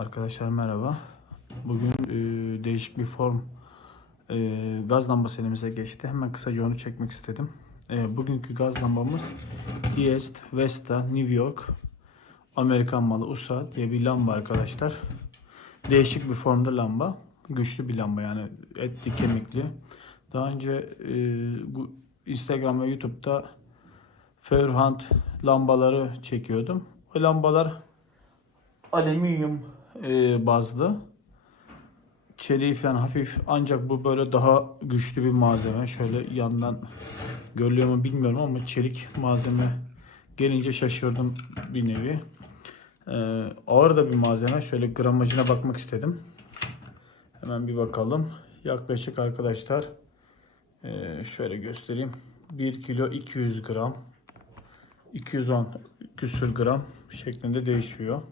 Arkadaşlar merhaba. Bugün e, değişik bir form e, gaz lambası elimize geçti. Hemen kısaca onu çekmek istedim. E, bugünkü gaz lambamız Diest Vesta New York Amerikan malı USA diye bir lamba arkadaşlar. Değişik bir formda lamba. Güçlü bir lamba yani etli kemikli. Daha önce e, bu Instagram ve YouTube'da Fairhunt lambaları çekiyordum. O lambalar alüminyum bazlı. Çeliği falan hafif ancak bu böyle daha güçlü bir malzeme. Şöyle yandan görülüyor mu bilmiyorum ama çelik malzeme gelince şaşırdım bir nevi. E, ağır da bir malzeme. Şöyle gramajına bakmak istedim. Hemen bir bakalım. Yaklaşık arkadaşlar e, şöyle göstereyim. 1 kilo 200 gram 210 küsür gram şeklinde değişiyor.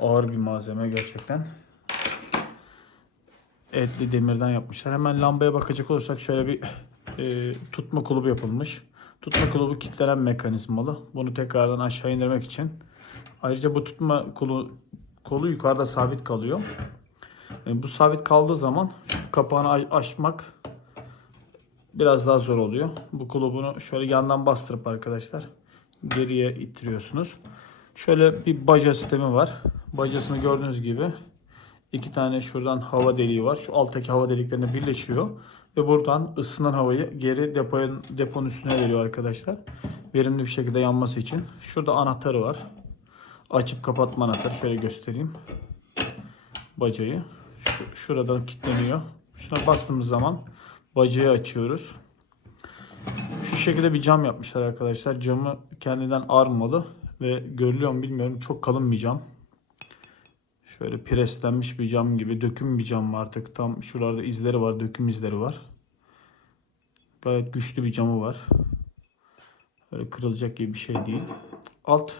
Ağır bir malzeme gerçekten. Etli demirden yapmışlar. Hemen lambaya bakacak olursak şöyle bir e, tutma kulubu yapılmış. Tutma kulubu kilitlenen mekanizmalı. Bunu tekrardan aşağı indirmek için. Ayrıca bu tutma kolu, kolu yukarıda sabit kalıyor. E, bu sabit kaldığı zaman kapağını açmak biraz daha zor oluyor. Bu kulubunu şöyle yandan bastırıp arkadaşlar geriye ittiriyorsunuz. Şöyle bir baca sistemi var. Bacasını gördüğünüz gibi iki tane şuradan hava deliği var. Şu alttaki hava deliklerine birleşiyor ve buradan ısınan havayı geri deponun, deponun üstüne veriyor arkadaşlar. Verimli bir şekilde yanması için. Şurada anahtarı var. Açıp kapatma anahtarı. Şöyle göstereyim. Bacayı. Şu, şuradan kilitleniyor. Şuna bastığımız zaman bacayı açıyoruz. Şu şekilde bir cam yapmışlar arkadaşlar. Camı kendinden armalı ve görülüyor mu bilmiyorum. Çok kalın bir cam. Şöyle preslenmiş bir cam gibi. Döküm bir cam var artık. Tam şuralarda izleri var. Döküm izleri var. Gayet güçlü bir camı var. Böyle kırılacak gibi bir şey değil. Alt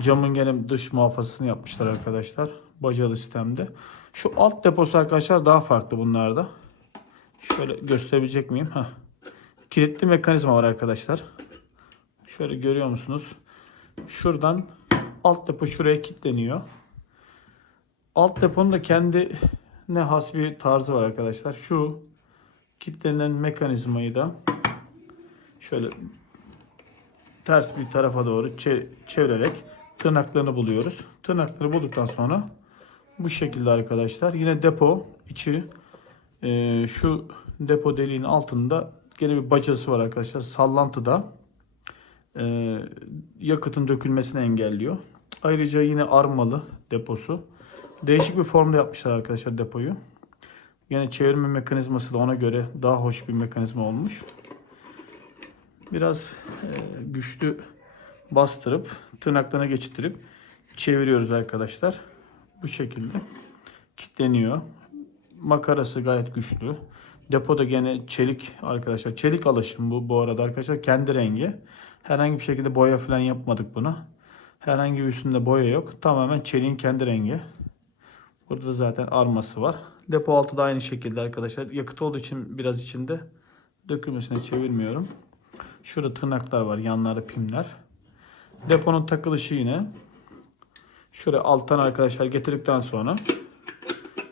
camın gene dış muhafazasını yapmışlar arkadaşlar. Bacalı sistemde. Şu alt deposu arkadaşlar daha farklı bunlarda. Şöyle gösterebilecek miyim? Heh. Kilitli mekanizma var arkadaşlar. Şöyle görüyor musunuz? Şuradan alt depo şuraya kilitleniyor. Alt deponun da kendi ne has bir tarzı var arkadaşlar. Şu kilitlenen mekanizmayı da şöyle ters bir tarafa doğru çe- çevirerek tırnaklarını buluyoruz. Tırnakları bulduktan sonra bu şekilde arkadaşlar. Yine depo içi e, şu depo deliğinin altında gene bir bacası var arkadaşlar. Sallantıda e, yakıtın dökülmesini engelliyor. Ayrıca yine armalı deposu. Değişik bir formda yapmışlar arkadaşlar depoyu. Yine çevirme mekanizması da ona göre daha hoş bir mekanizma olmuş. Biraz e, güçlü bastırıp tırnaklarına geçirip çeviriyoruz arkadaşlar. Bu şekilde kilitleniyor. Makarası gayet güçlü. Depoda gene çelik arkadaşlar. Çelik alışım bu bu arada arkadaşlar. Kendi rengi. Herhangi bir şekilde boya falan yapmadık buna. Herhangi bir üstünde boya yok. Tamamen çeliğin kendi rengi. Burada da zaten arması var. Depo altı da aynı şekilde arkadaşlar. Yakıt olduğu için biraz içinde dökülmesine çevirmiyorum. Şurada tırnaklar var. Yanlarda pimler. Deponun takılışı yine. Şöyle alttan arkadaşlar getirdikten sonra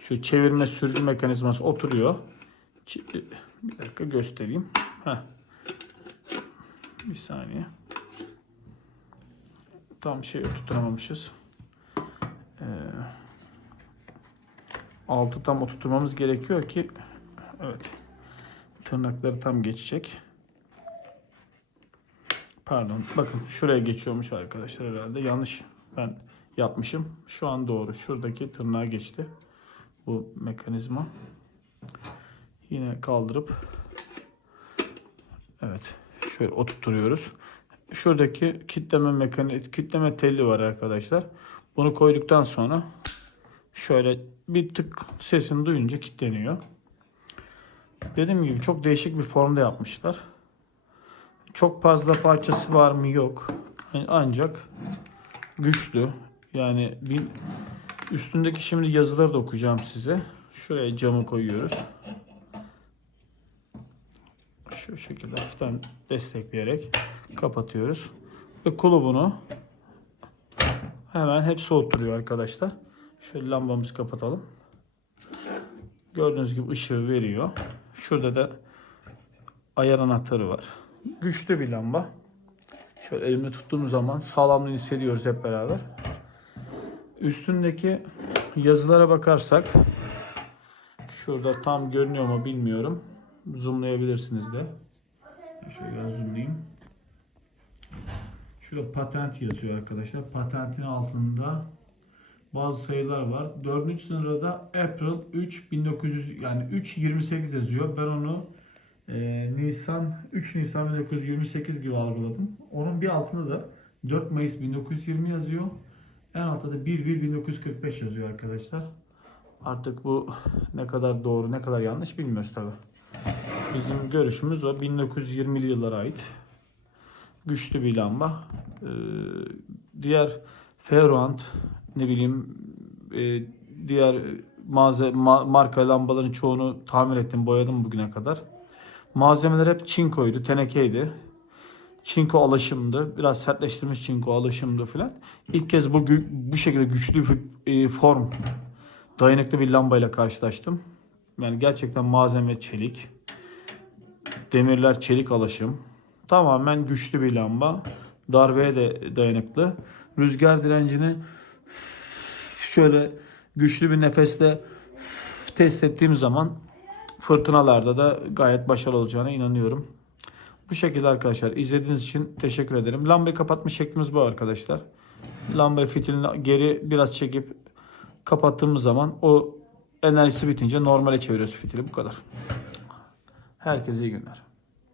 şu çevirme sürgü mekanizması oturuyor. Bir dakika göstereyim. Heh. Bir saniye. Tam şey oturtamamışız. Ee, altı tam oturtmamız gerekiyor ki evet tırnakları tam geçecek. Pardon. Bakın şuraya geçiyormuş arkadaşlar herhalde. Yanlış ben yapmışım. Şu an doğru. Şuradaki tırnağa geçti. Bu mekanizma. Yine kaldırıp evet şöyle oturtuyoruz. Şuradaki kitleme mekaniz kitleme telli var arkadaşlar. Bunu koyduktan sonra şöyle bir tık sesini duyunca kilitleniyor. Dediğim gibi çok değişik bir formda yapmışlar. Çok fazla parçası var mı yok. Ancak güçlü. Yani bir üstündeki şimdi yazıları da okuyacağım size. Şuraya camı koyuyoruz. Şu şekilde hafiften destekleyerek kapatıyoruz. Ve kulubunu hemen hepsi oturuyor arkadaşlar. Şöyle lambamızı kapatalım. Gördüğünüz gibi ışığı veriyor. Şurada da ayar anahtarı var. Güçlü bir lamba. Şöyle elimde tuttuğum zaman sağlamlığını hissediyoruz hep beraber. Üstündeki yazılara bakarsak şurada tam görünüyor mu bilmiyorum. Zoomlayabilirsiniz de. Şöyle biraz zoomlayayım. Şurada patent yazıyor arkadaşlar. Patentin altında bazı sayılar var. Dördüncü sırada April 3 1900 yani 3 28 yazıyor. Ben onu e, Nisan 3 Nisan 1928 gibi algıladım. Onun bir altında da 4 Mayıs 1920 yazıyor. En altta da 1 1 1945 yazıyor arkadaşlar. Artık bu ne kadar doğru ne kadar yanlış bilmiyoruz tabi. Bizim görüşümüz o 1920'li yıllara ait güçlü bir lamba. Ee, diğer Ferroant ne bileyim e, diğer mağaza ma- marka lambaların çoğunu tamir ettim, boyadım bugüne kadar. Malzemeler hep çinkoydu, tenekeydi. Çinko alışımdı. Biraz sertleştirilmiş çinko alışımdı filan. İlk kez bu bu şekilde güçlü bir e, form dayanıklı bir lambayla karşılaştım. Yani gerçekten malzeme çelik. Demirler çelik alaşım. Tamamen güçlü bir lamba. Darbeye de dayanıklı. Rüzgar direncini şöyle güçlü bir nefesle test ettiğim zaman fırtınalarda da gayet başarılı olacağına inanıyorum. Bu şekilde arkadaşlar izlediğiniz için teşekkür ederim. Lambayı kapatma şeklimiz bu arkadaşlar. Lambayı fitilini geri biraz çekip kapattığımız zaman o enerjisi bitince normale çeviriyoruz fitili bu kadar. Herkese iyi günler.